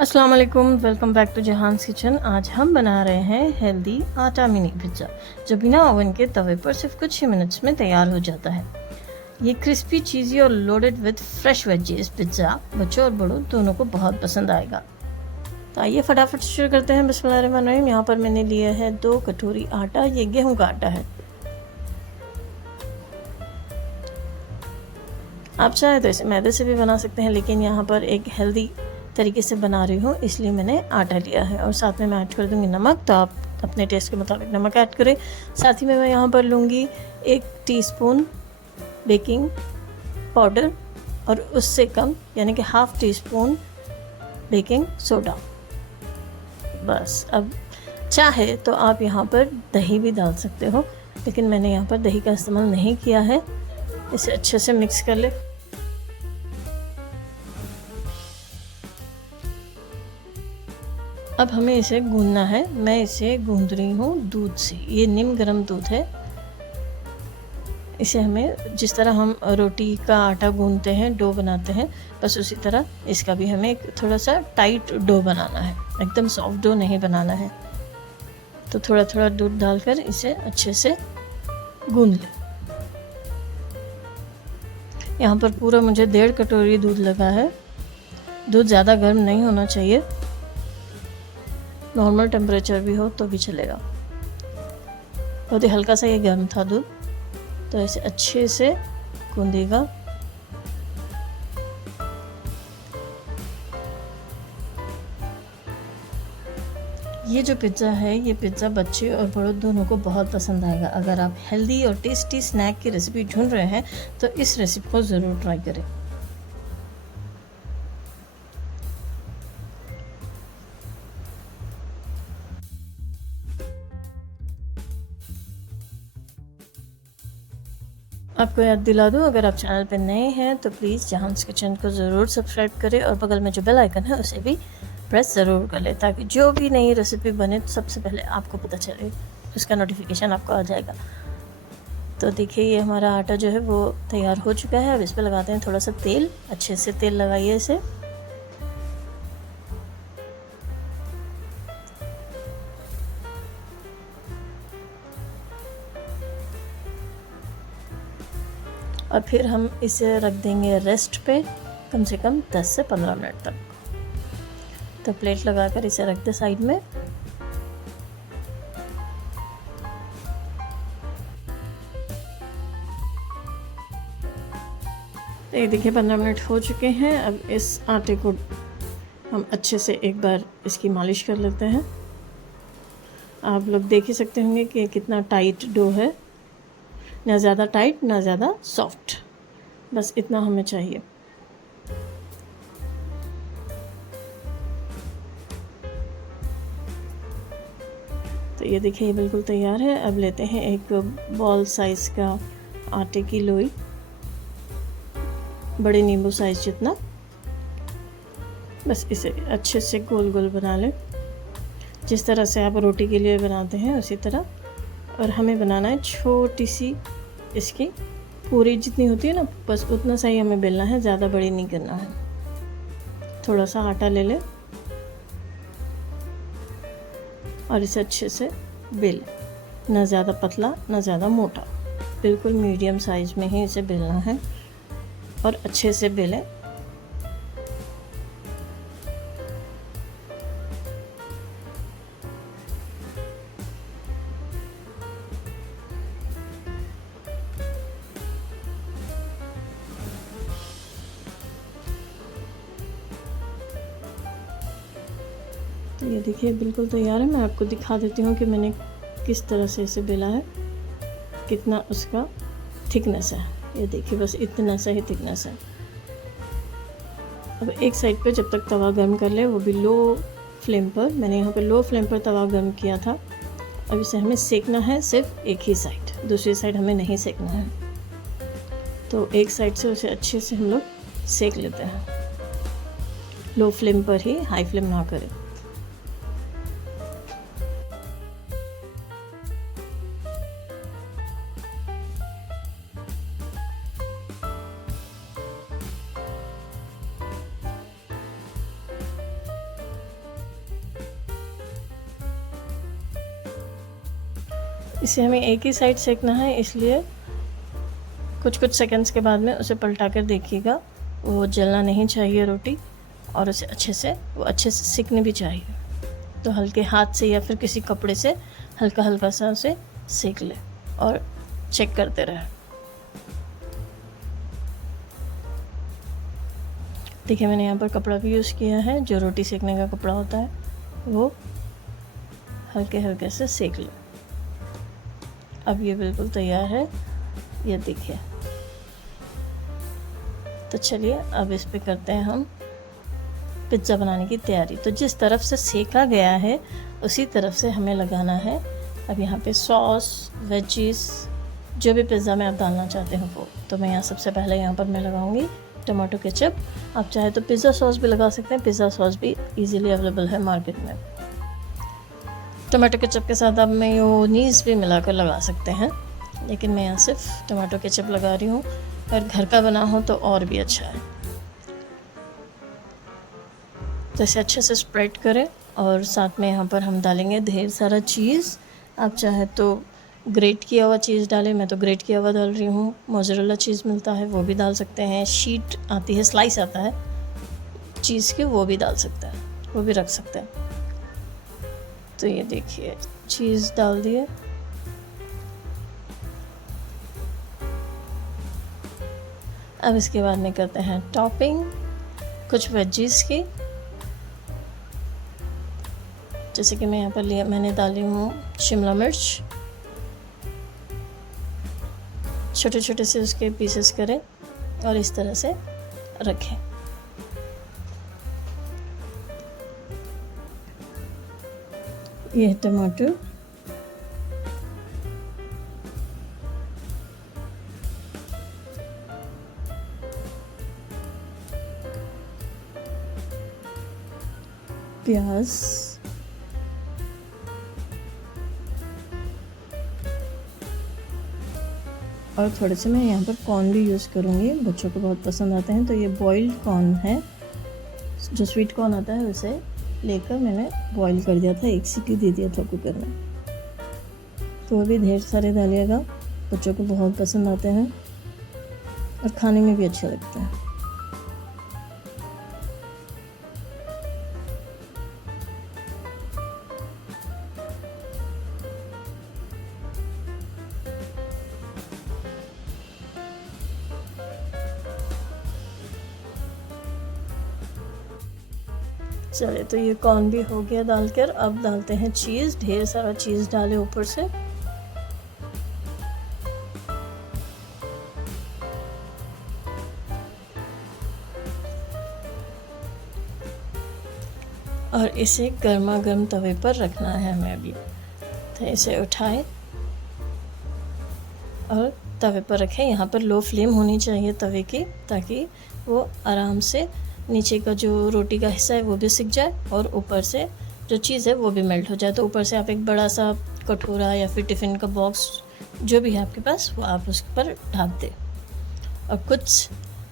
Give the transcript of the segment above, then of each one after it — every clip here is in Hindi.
अस्सलाम वालेकुम, वेलकम बैक टू जहान्स किचन। आज हम बना रहे हैं हेल्दी आटा मिनी पिज़्ज़ा, जो बिना ओवन के तवे पर सिर्फ कुछ ही मिनट्स में तैयार हो जाता है। ये क्रिस्पी, चीज़ी और loaded with fresh veggies pizza बच्चों और बड़ों दोनों को बहुत पसंद आएगा। तो आइए फटाफट शुरू करते हैं। बिस्मिल्लाहिर्रहमानिर्रहीम। यहाँ पर मैंने लिया है 2 कटोरी आटा। ये गेहूँ का आटा है। आप चाहे तो इसे मैदे से भी बना सकते हैं, लेकिन यहाँ पर एक हेल्दी तरीके से बना रही हूँ, इसलिए मैंने आटा लिया है। और साथ में मैं ऐड कर दूँगी नमक, तो आप अपने टेस्ट के मुताबिक नमक ऐड करें। साथ ही में मैं यहाँ पर लूँगी 1 टीस्पून बेकिंग पाउडर और उससे कम यानी कि half tea spoon baking soda. बस अब चाहे तो आप यहाँ पर दही भी डाल सकते हो, लेकिन मैंने यहाँ पर दही का इस्तेमाल नहीं किया है। इसे अच्छे से मिक्स कर ले। अब हमें इसे गूंदना है। मैं इसे गूंद रही हूँ दूध से। ये नीम गर्म दूध है। इसे हमें जिस तरह हम रोटी का आटा गूंदते हैं, डो बनाते हैं, बस उसी तरह इसका भी हमें एक थोड़ा सा टाइट डो बनाना है। एकदम सॉफ्ट डो नहीं बनाना है। तो थोड़ा थोड़ा दूध डालकर इसे अच्छे से गूंद लें। यहाँ पर पूरा मुझे 1.5 कटोरी दूध लगा है। दूध ज़्यादा गर्म नहीं होना चाहिए, नॉर्मल टेम्परेचर भी हो तो भी चलेगा। बहुत ही हल्का सा ये गर्म था दूध। तो इसे अच्छे से गूंदेगा। ये जो पिज़्ज़ा है, ये पिज़्ज़ा बच्चे और बड़ों दोनों को बहुत पसंद आएगा। अगर आप हेल्दी और टेस्टी स्नैक की रेसिपी ढूंढ रहे हैं तो इस रेसिपी को ज़रूर ट्राई करें। आपको याद दिला दूँ, अगर आप चैनल पर नए हैं तो प्लीज़ जहान्स किचन को ज़रूर सब्सक्राइब करें और बगल में जो बेल आइकन है उसे भी प्रेस ज़रूर कर लें, ताकि जो भी नई रेसिपी बने तो सबसे पहले आपको पता चले, उसका नोटिफिकेशन आपको आ जाएगा। तो देखिए, ये हमारा आटा जो है वो तैयार हो चुका है। अब इस पर लगाते हैं थोड़ा सा तेल। अच्छे से तेल लगाइए इसे। और फिर हम इसे रख देंगे रेस्ट पे कम से कम 10 से 15 मिनट तक। तो प्लेट लगाकर इसे रख दे साइड में। तो ये देखिए 15 मिनट हो चुके हैं। अब इस आटे को हम अच्छे से एक बार इसकी मालिश कर लेते हैं। आप लोग देख ही सकते होंगे कि कितना टाइट डो है, ना ज़्यादा टाइट ना ज़्यादा सॉफ्ट, बस इतना हमें चाहिए। तो ये देखिए, ये बिल्कुल तैयार है। अब लेते हैं एक बॉल साइज़ का आटे की लोई, बड़े नींबू साइज़ जितना। बस इसे अच्छे से गोल गोल बना लें, जिस तरह से आप रोटी के लिए बनाते हैं उसी तरह। और हमें बनाना है छोटी सी, इसकी पूरी जितनी होती है ना, बस उतना सा ही हमें बेलना है, ज़्यादा बड़ी नहीं करना है। थोड़ा सा आटा ले लें और इसे अच्छे से बेलें। ना ज़्यादा पतला ना ज़्यादा मोटा, बिल्कुल मीडियम साइज़ में ही इसे बेलना है और अच्छे से बेलें। तो ये देखिए बिल्कुल तैयार है। मैं आपको दिखा देती हूँ कि मैंने किस तरह से इसे बेला है, कितना उसका थिकनेस है। ये देखिए, बस इतना सा ही थिकनेस है। अब एक साइड पे जब तक तवा गर्म कर ले, वो भी लो फ्लेम पर। मैंने यहाँ पे लो फ्लेम पर तवा गर्म किया था। अब इसे हमें सेकना है सिर्फ एक ही साइड, दूसरी साइड हमें नहीं सेकना है। तो एक साइड से उसे अच्छे से हम लोग सेक लेते हैं, लो फ्लेम पर ही, हाई फ्लेम ना करें। इसे हमें एक ही साइड सेकना है, इसलिए कुछ सेकंड्स के बाद में उसे पलटा कर देखिएगा। वो जलना नहीं चाहिए रोटी, और उसे अच्छे से सेकनी भी चाहिए। तो हल्के हाथ से या फिर किसी कपड़े से हल्का सा उसे सेक ले और चेक करते रहे। देखिए मैंने यहाँ पर कपड़ा भी यूज़ किया है, जो रोटी सेकने का कपड़ा होता है, वो हल्के से सेक ले। अब ये बिल्कुल तैयार है, ये देखिए। तो चलिए अब इस पे करते हैं हम पिज़्ज़ा बनाने की तैयारी। तो जिस तरफ से सेका गया है उसी तरफ से हमें लगाना है। अब यहाँ पे सॉस, वेजीज, जो भी पिज़्ज़ा में आप डालना चाहते हो वो। तो मैं यहाँ सबसे पहले यहाँ पर मैं लगाऊंगी टमाटो केचप। आप चाहे तो पिज़्ज़ा सॉस भी लगा सकते हैं, पिज़्ज़ा सॉस भी इजीली अवेलेबल है मार्केट में। टमाटो केचप के साथ आप मेयोनीज़ भी मिलाकर लगा सकते हैं, लेकिन मैं यहाँ सिर्फ टमाटो केचप लगा रही हूँ। अगर घर का बना हो तो और भी अच्छा है। तो इसे अच्छे से स्प्रेड करें और साथ में यहाँ पर हम डालेंगे ढेर सारा चीज़। आप चाहे तो ग्रेट किया हुआ चीज़ डालें, मैं तो ग्रेट किया हुआ डाल रही हूँ। मोज़रेला चीज़ मिलता है वो भी डाल सकते हैं, शीट आती है, स्लाइस आता है चीज़ की, वो भी डाल सकते हैं, वो भी रख सकते हैं। तो ये देखिए चीज़ डाल दिए। अब इसके बाद में करते हैं टॉपिंग कुछ वेजीज की। जैसे कि मैं यहाँ पर मैंने डाली हूँ शिमला मिर्च, छोटे से उसके पीसेस करें और इस तरह से रखें। ये है टमाटर, प्याज, और थोड़े से मैं यहाँ पर कॉर्न भी यूज़ करूँगी, बच्चों को बहुत पसंद आते हैं। तो ये बॉइल्ड कॉर्न है, जो स्वीट कॉर्न आता है उसे लेकर मैंने बॉईल कर दिया था, एक सीटी दे दिया था कुकर में। तो वो भी ढेर सारे डालिएगा, बच्चों को बहुत पसंद आते हैं और खाने में भी अच्छे लगते हैं। चलिए तो ये कॉर्न भी हो गया डालकर। अब डालते हैं चीज़, ढेर सारा चीज़ डाले ऊपर से। और इसे गर्मा गर्म तवे पर रखना है हमें अभी। तो इसे उठाएं और तवे पर रखें। यहाँ पर लो फ्लेम होनी चाहिए तवे की, ताकि वो आराम से नीचे का जो रोटी का हिस्सा है वो भी सिक जाए और ऊपर से जो चीज़ है वो भी मेल्ट हो जाए। तो ऊपर से आप एक बड़ा सा कटोरा या फिर टिफ़िन का बॉक्स जो भी है आपके पास, वो आप उस पर ढक दें और कुछ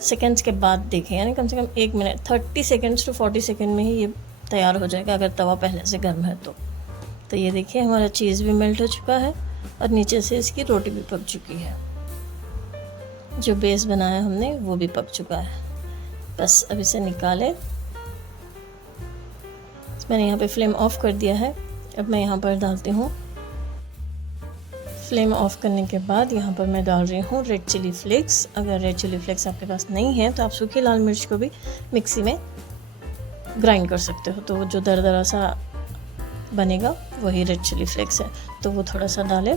सेकंड्स के बाद देखें, यानी कम से कम 1 मिनट 30 सेकंड्स टू 40 सेकंड में ही ये तैयार हो जाएगा, अगर तवा पहले से गर्म है तो ये देखिए हमारा चीज़ भी मेल्ट हो चुका है और नीचे से इसकी रोटी भी पक चुकी है। जो बेस बनाया हमने वो भी पक चुका है। बस अब इसे निकालें। मैंने यहाँ पे फ्लेम ऑफ कर दिया है। अब मैं यहाँ पर डालती हूँ, फ्लेम ऑफ करने के बाद यहाँ पर मैं डाल रही हूँ रेड चिली फ्लेक्स। अगर रेड चिली फ्लेक्स आपके पास नहीं है तो आप सूखी लाल मिर्च को भी मिक्सी में ग्राइंड कर सकते हो, तो जो दरदरा सा बनेगा वही रेड चिली फ्लेक्स है। तो वो थोड़ा सा डालें,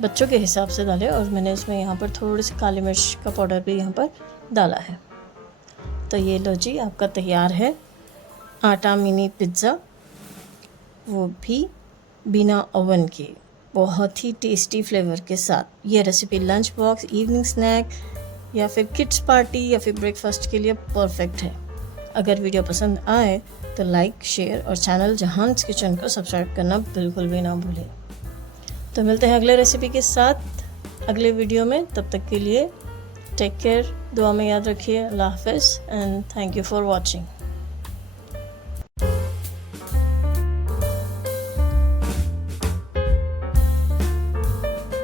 बच्चों के हिसाब से डालें। और मैंने इसमें यहाँ पर थोड़ी सी काली मिर्च का पाउडर भी यहाँ पर डाला है। तो ये लो जी, आपका तैयार है आटा मिनी पिज़्ज़ा, वो भी बिना ओवन के, बहुत ही टेस्टी फ्लेवर के साथ। ये recipe lunch box, evening snack या फिर किड्स पार्टी या फिर ब्रेकफास्ट के लिए परफेक्ट है। अगर वीडियो पसंद आए तो लाइक, शेयर और चैनल जहान्स किचन को सब्सक्राइब करना बिल्कुल भी ना भूलें। तो मिलते हैं अगले रेसिपी के साथ अगले वीडियो में। तब तक के लिए टेक केयर, दुआ में याद रखिए। अल्लाह हाफ़िज़ and thank you for watching.